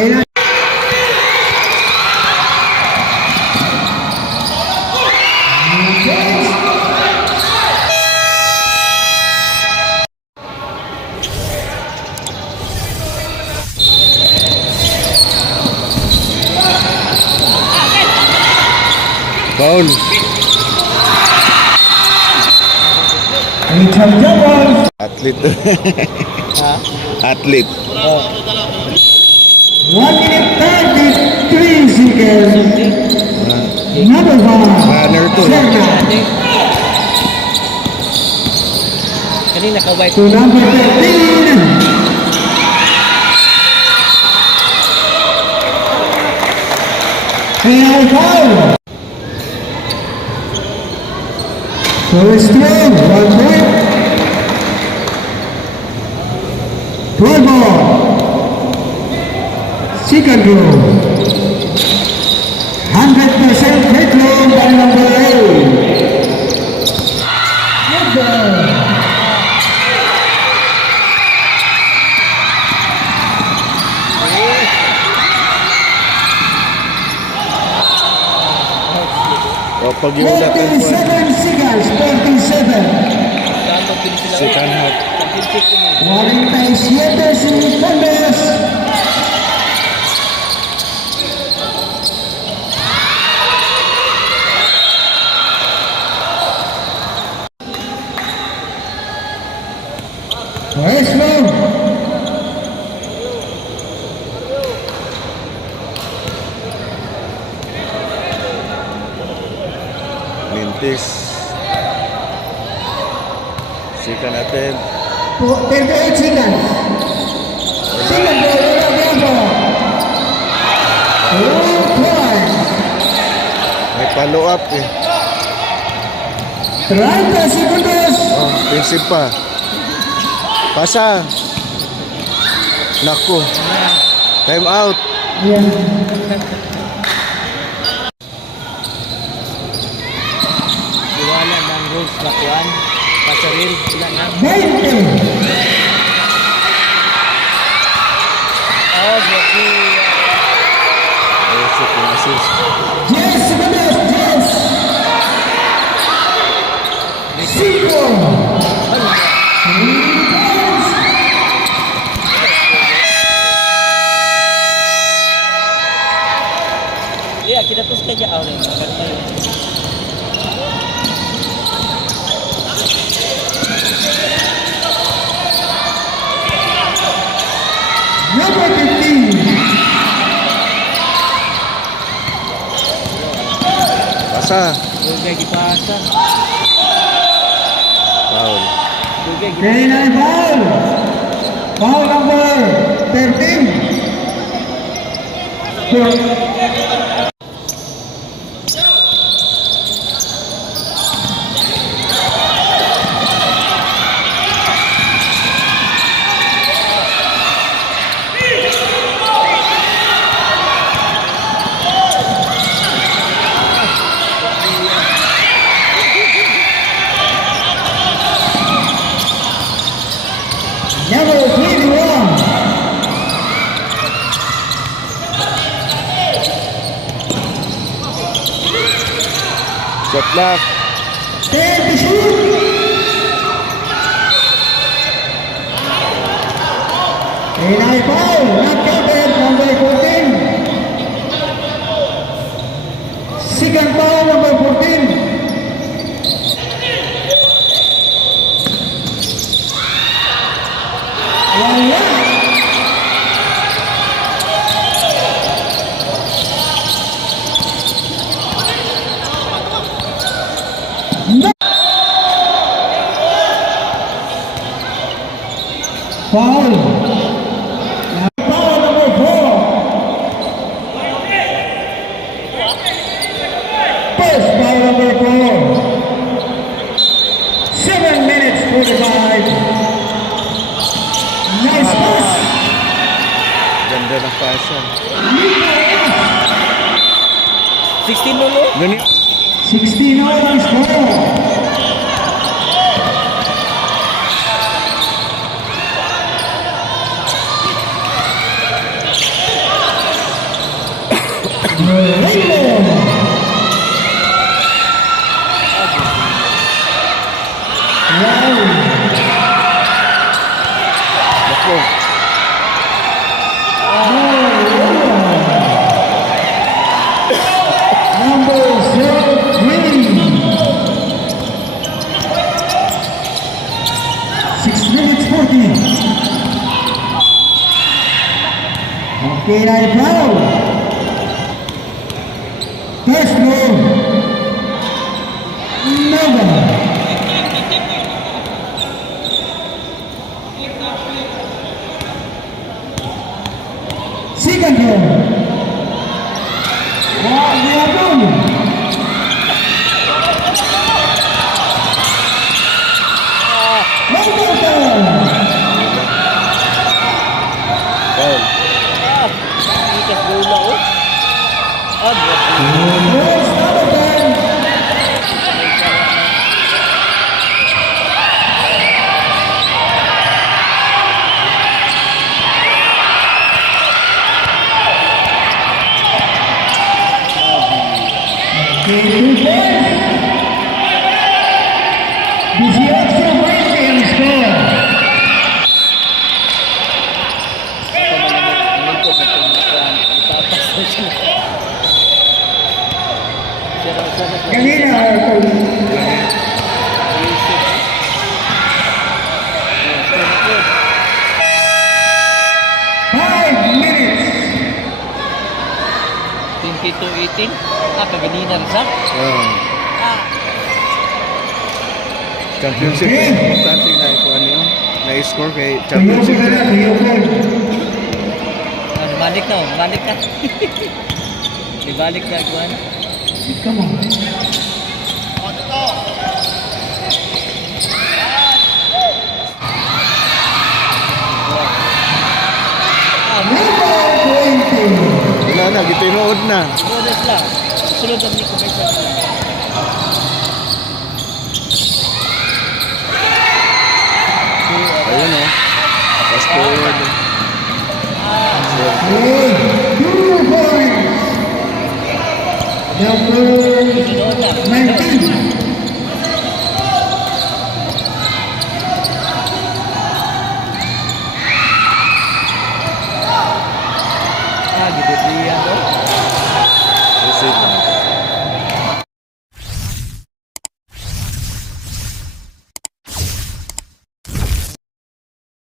Kailan? Foul. Athlete. Athlete. 1 minute 33 seconds. Number 1. Runner to. Kanina ka-white. To number 13. Kaya foul. First throw, 1 point. 12 ball. Second throw. 100% free throw by number 8. Good ball. O, pag yung ulat ng 47 seconds, 47. second half. 47 seconds. First round. Mintis. Second attempt. 38 seconds. Second ball, May follow up eh. 30 seconds. Oh, offensive pa. Pasa. Naku. Time out. Yeah. Iwala ng rules na kuwan. Pasaril. Ilan na? 90. Oh, Jackie. Oh, second assist. Yes, seconds. Yes. Cinco. Yeah, kita terus kerja awal ni. Number 15. Pasa. Dugay gipasa. Foul. Dugay gipasa. Kailan foul? Foul number 13. Number 21. Shot clock. 10 to shoot. Kailan foul? Not counted. Number 14. Second foul, number 14. Wala. No. Foul. Foul number 4. First foul number 4. 7 minutes 45. Nice pass. Ganda ng pasa. 16 dulu. Ganyan. 16 all on score. Rainbow. Wow. Ako. Number 03. 6 minutes 40. Okay, now foul. First move. Nova. Second row. Wagabon. Number 10. Foul. Ikas bola ko. Grabe. Rose number 10. Okay, 2 points. 18-20 ang score. Kanina, five minutes. 22-18. Kaganina rin sa. Championship. Okay. Importante na ito ano yun. Na-score kay Tuyo ko championship. na lang, tuyo ko. Balik na, balik na. Ibalik na, Juan. Come on. Number 20. Wala na, gitinood na. Bonus lang. Sunod ang Nico Besa lang. Ayun o. Fast forward. Hey, 2 points. Number Sunod na. 19.